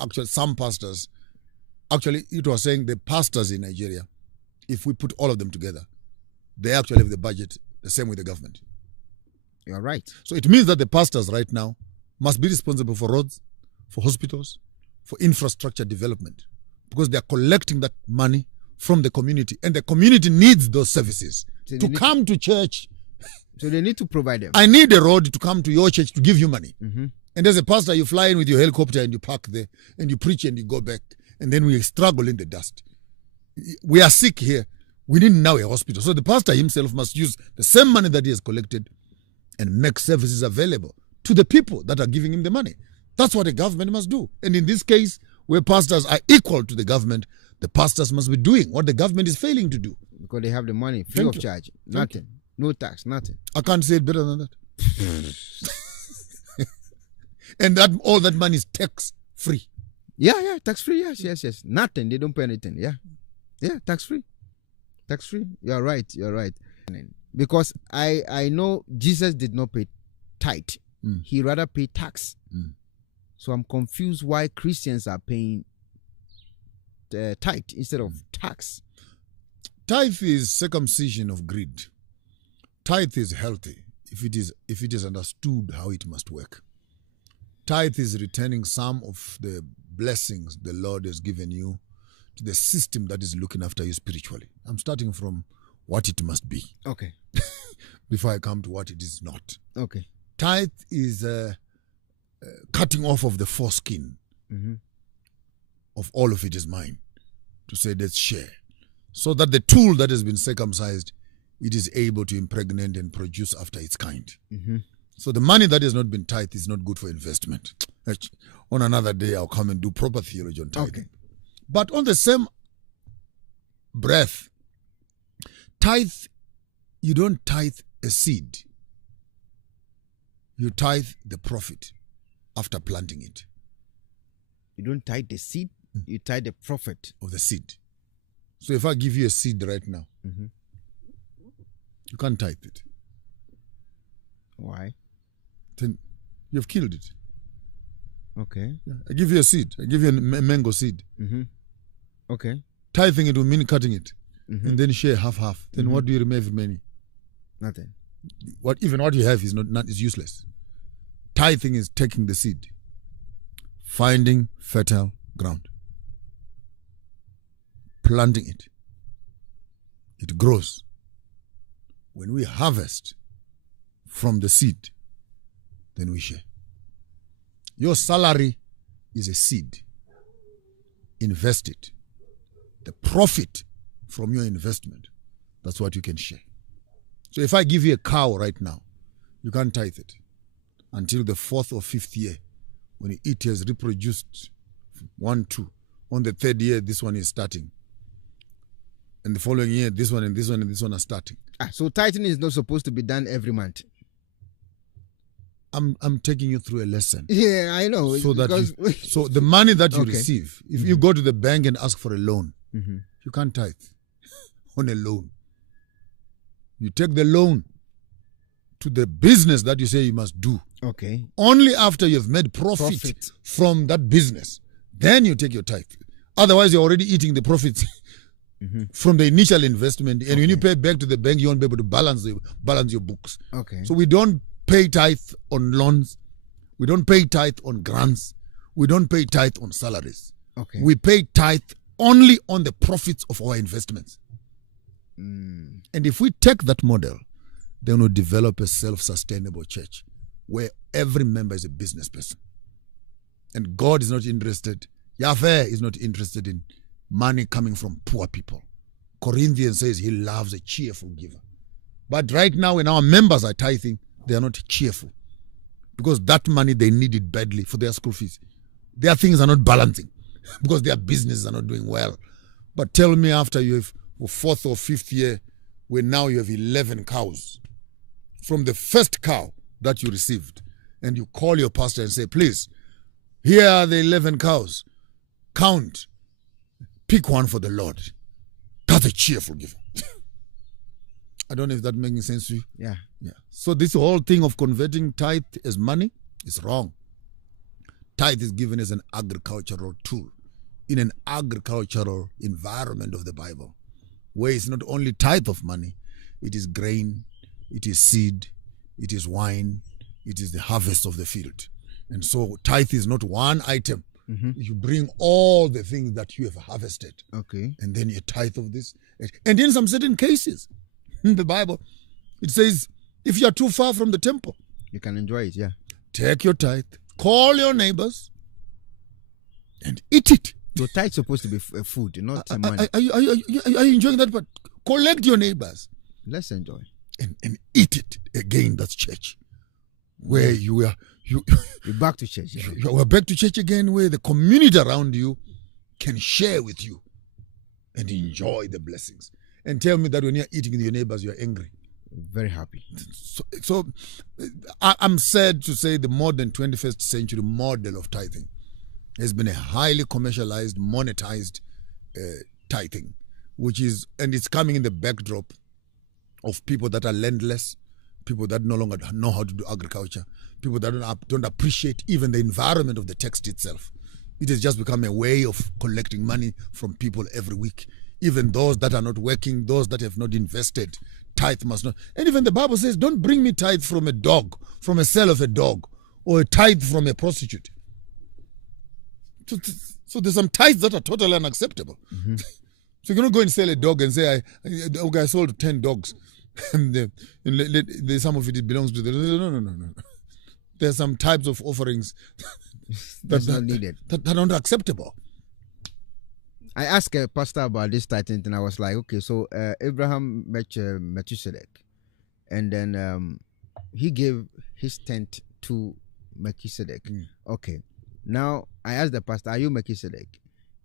actually some pastors, actually it was saying the pastors in Nigeria, if we put all of them together, they actually have the budget the same with the government. You're right. So it means that the pastors right now must be responsible for roads, for hospitals, for infrastructure development, because they are collecting that money from the community, and the community needs those services to come to church. So they need to provide them. I need a road to come to your church to give you money. Mm-hmm. And as a pastor, you fly in with your helicopter and you park there and you preach and you go back. And then we struggle in the dust. We are sick here. We need now a hospital. So the pastor himself must use the same money that he has collected and make services available to the people that are giving him the money. That's what a government must do. And in this case, where pastors are equal to the government, the pastors must be doing what the government is failing to do. Because they have the money free of charge. Nothing. No tax, nothing. I can't say it better than that. And that all that money is tax free. Yeah, tax free. Yes. Nothing. They don't pay anything. Yeah, tax free. Tax free. You're right. Because I know Jesus did not pay tithe. He rather paid tax. So I'm confused why Christians are paying tithe instead of tax. Tithe is circumcision of greed. Tithe is healthy if it is understood how it must work. Tithe is returning some of the blessings the Lord has given you to the system that is looking after you spiritually. I'm starting from what it must be. Okay. Before I come to what it is not. Okay. Tithe is cutting off of the foreskin of all of it is mine, to say let's share, so that the tool that has been circumcised, it is able to impregnate and produce after its kind. So the money that has not been tithed is not good for investment. On another day, I'll come and do proper theology on tithing. Okay. But on the same breath, tithe, you don't tithe a seed. You tithe the profit after planting it. You don't tithe the seed, you tithe the profit of the seed. So if I give you a seed right now, you can't tithe it. Why? Then you've killed it. Okay. Yeah. I give you a seed. I give you a mango seed. Okay. Tithing it will mean cutting it. And then share half. Then what do you remaining? Nothing. What you have is useless. Tithing is taking the seed, finding fertile ground, planting it. It grows. When we harvest from the seed, then we share. Your salary is a seed. Invest it. The profit from your investment, that's what you can share. So if I give you a cow right now, you can't tithe it until the 4th or 5th year, when it has reproduced 1, 2. On the 3rd year, this one is starting. And the following year, this one and this one and this one are starting. So tithing is not supposed to be done every month. I'm taking you through a lesson. Yeah, I know. So the money that you receive, if you go to the bank and ask for a loan, you can't tithe on a loan. You take the loan to the business that you say you must do. Okay. Only after you've made profit from that business, then you take your tithe. Otherwise, you're already eating the profits from the initial investment. And when you pay back to the bank, you won't be able to balance your books. Okay. So we don't pay tithe on loans. We don't pay tithe on grants. We don't pay tithe on salaries. Okay. We pay tithe only on the profits of our investments. And if we take that model, then we'll develop a self-sustainable church where every member is a business person. And God is not interested, Yahweh is not interested in money coming from poor people. Corinthians says he loves a cheerful giver. But right now when our members are tithing, they are not cheerful. Because that money, they need it badly for their school fees. Their things are not balancing because their businesses are not doing well. But tell me, after you have 4th or 5th year, where now you have 11 cows, from the first cow that you received, and you call your pastor and say, please, here are the 11 cows. Count. Pick one for the Lord. That's a cheerful giver. I don't know if that's making sense to you. Yeah. So this whole thing of converting tithe as money is wrong. tithe is given as an agricultural tool in an agricultural environment of the Bible, where it's not only tithe of money, it is grain, it is seed, it is wine, it is the harvest of the field. And so tithe is not one item. You bring all the things that you have harvested. Okay. And then you tithe of this. And in some certain cases, in the Bible, it says, if you are too far from the temple, you can enjoy it, yeah. Take your tithe, call your neighbors, and eat it. So tithe is supposed to be food, not money. Are you enjoying that part? Collect your neighbors. Let's enjoy. And eat it. Again, that's church. Where you're back to church. Yeah. You're back to church again, where the community around you can share with you and enjoy the blessings. And tell me that when you're eating with your neighbors, you're angry. Very happy. So I'm sad to say the modern 21st century model of tithing has been a highly commercialized, monetized tithing, and it's coming in the backdrop of people that are landless, people that no longer know how to do agriculture, people that don't appreciate even the environment of the text itself. It has just become a way of collecting money from people every week. Even those that are not working, those that have not invested, tithe must not. And even the Bible says, don't bring me tithe from a dog, from a sale of a dog, or a tithe from a prostitute. So there's some tithes that are totally unacceptable. So you cannot go and sell a dog and say, I sold 10 dogs. And some of it belongs to the... No. There's some types of offerings that's not needed. That are not acceptable. I asked a pastor about this tithing and I was like, okay, so Abraham met Melchizedek, and then he gave his tent to Melchizedek. Okay, now I asked the pastor, are you Melchizedek?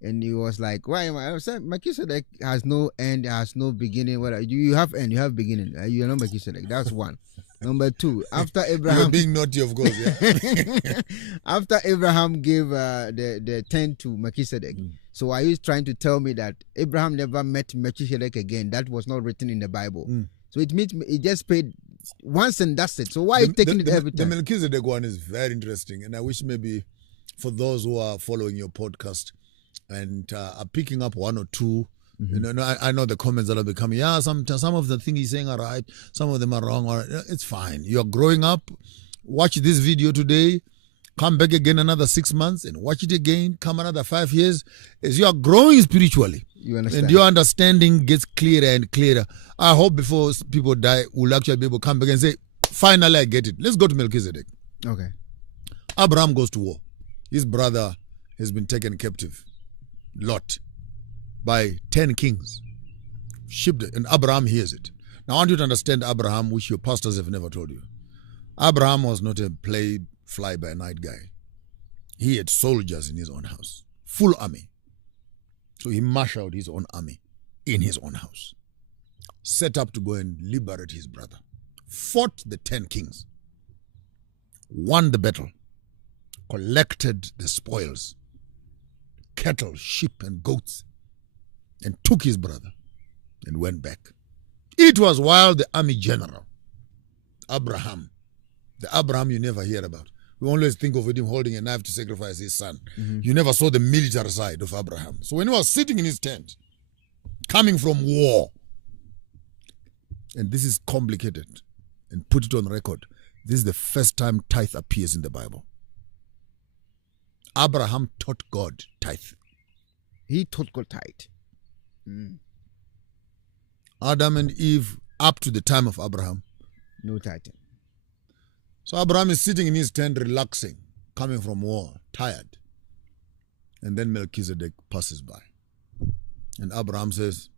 And he was like, why am I? I said, Melchizedek has no end, has no beginning. What you have end, you have beginning. You are not Melchizedek. That's one. Number two, after Abraham... You're being naughty, of course, yeah. After Abraham gave the tent to Melchizedek, so are you trying to tell me that Abraham never met Melchizedek again? That was not written in the Bible. So it means he just paid once and that's it. So why are you taking it every time? The Melchizedek one is very interesting. And I wish maybe for those who are following your podcast and are picking up one or two, I know the comments that are becoming, some of the things he's saying are right, some of them are wrong. Or it's fine. You're growing up. Watch this video today. Come back again another 6 months and watch it again. Come another 5 years. As you are growing spiritually, you understand, and your understanding gets clearer and clearer. I hope before people die, we'll actually be able to come back and say, finally, I get it. Let's go to Melchizedek. Okay. Abraham goes to war. His brother has been taken captive, Lot, by 10 kings. Shipped, and Abraham hears it. Now, I want you to understand Abraham, which your pastors have never told you. Abraham was not a fly-by-night guy. He had soldiers in his own house, full army. So he marshaled his own army in his own house, set up to go and liberate his brother, fought the 10 kings, won the battle, collected the spoils, cattle, sheep, and goats, and took his brother and went back. It was while the army general, Abraham, the Abraham you never hear about. We always think of him holding a knife to sacrifice his son. You never saw the military side of Abraham. So when he was sitting in his tent, coming from war, and this is complicated, and put it on record, this is the first time tithe appears in the Bible. Abraham taught God tithe. He taught God tithe. Adam and Eve, up to the time of Abraham, no tithing. So Abraham is sitting in his tent, relaxing, coming from war, tired. And then Melchizedek passes by. And Abraham says,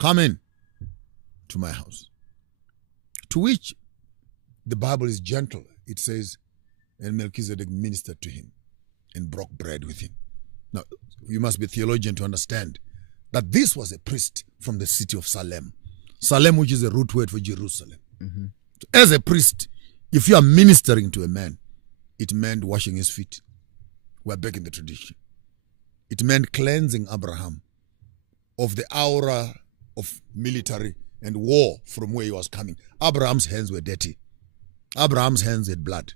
come in to my house. To which the Bible is gentle. It says, and Melchizedek ministered to him and broke bread with him. Now, you must be a theologian to understand that this was a priest from the city of Salem. Salem, which is a root word for Jerusalem. So as a priest, if you are ministering to a man, it meant washing his feet. We're back in the tradition. It meant cleansing Abraham of the aura of military and war from where he was coming. Abraham's hands were dirty. Abraham's hands had blood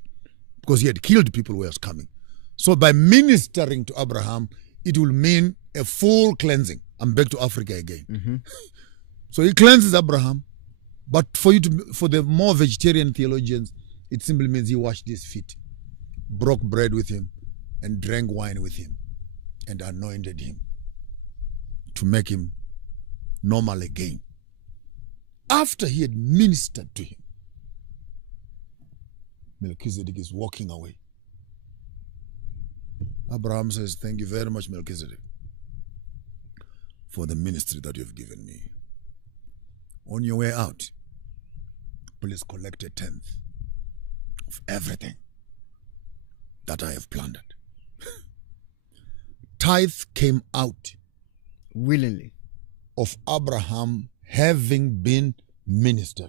because he had killed people where he was coming. So by ministering to Abraham, it will mean a full cleansing. I'm back to Africa again. So he cleanses Abraham, but for the more vegetarian theologians, it simply means he washed his feet, broke bread with him, and drank wine with him, and anointed him to make him normal again. After he had ministered to him, Melchizedek is walking away. Abraham says, "Thank you very much, Melchizedek, for the ministry that you've given me. On your way out, please collect a tenth of everything that I have planted." Tithe came out willingly of Abraham having been ministered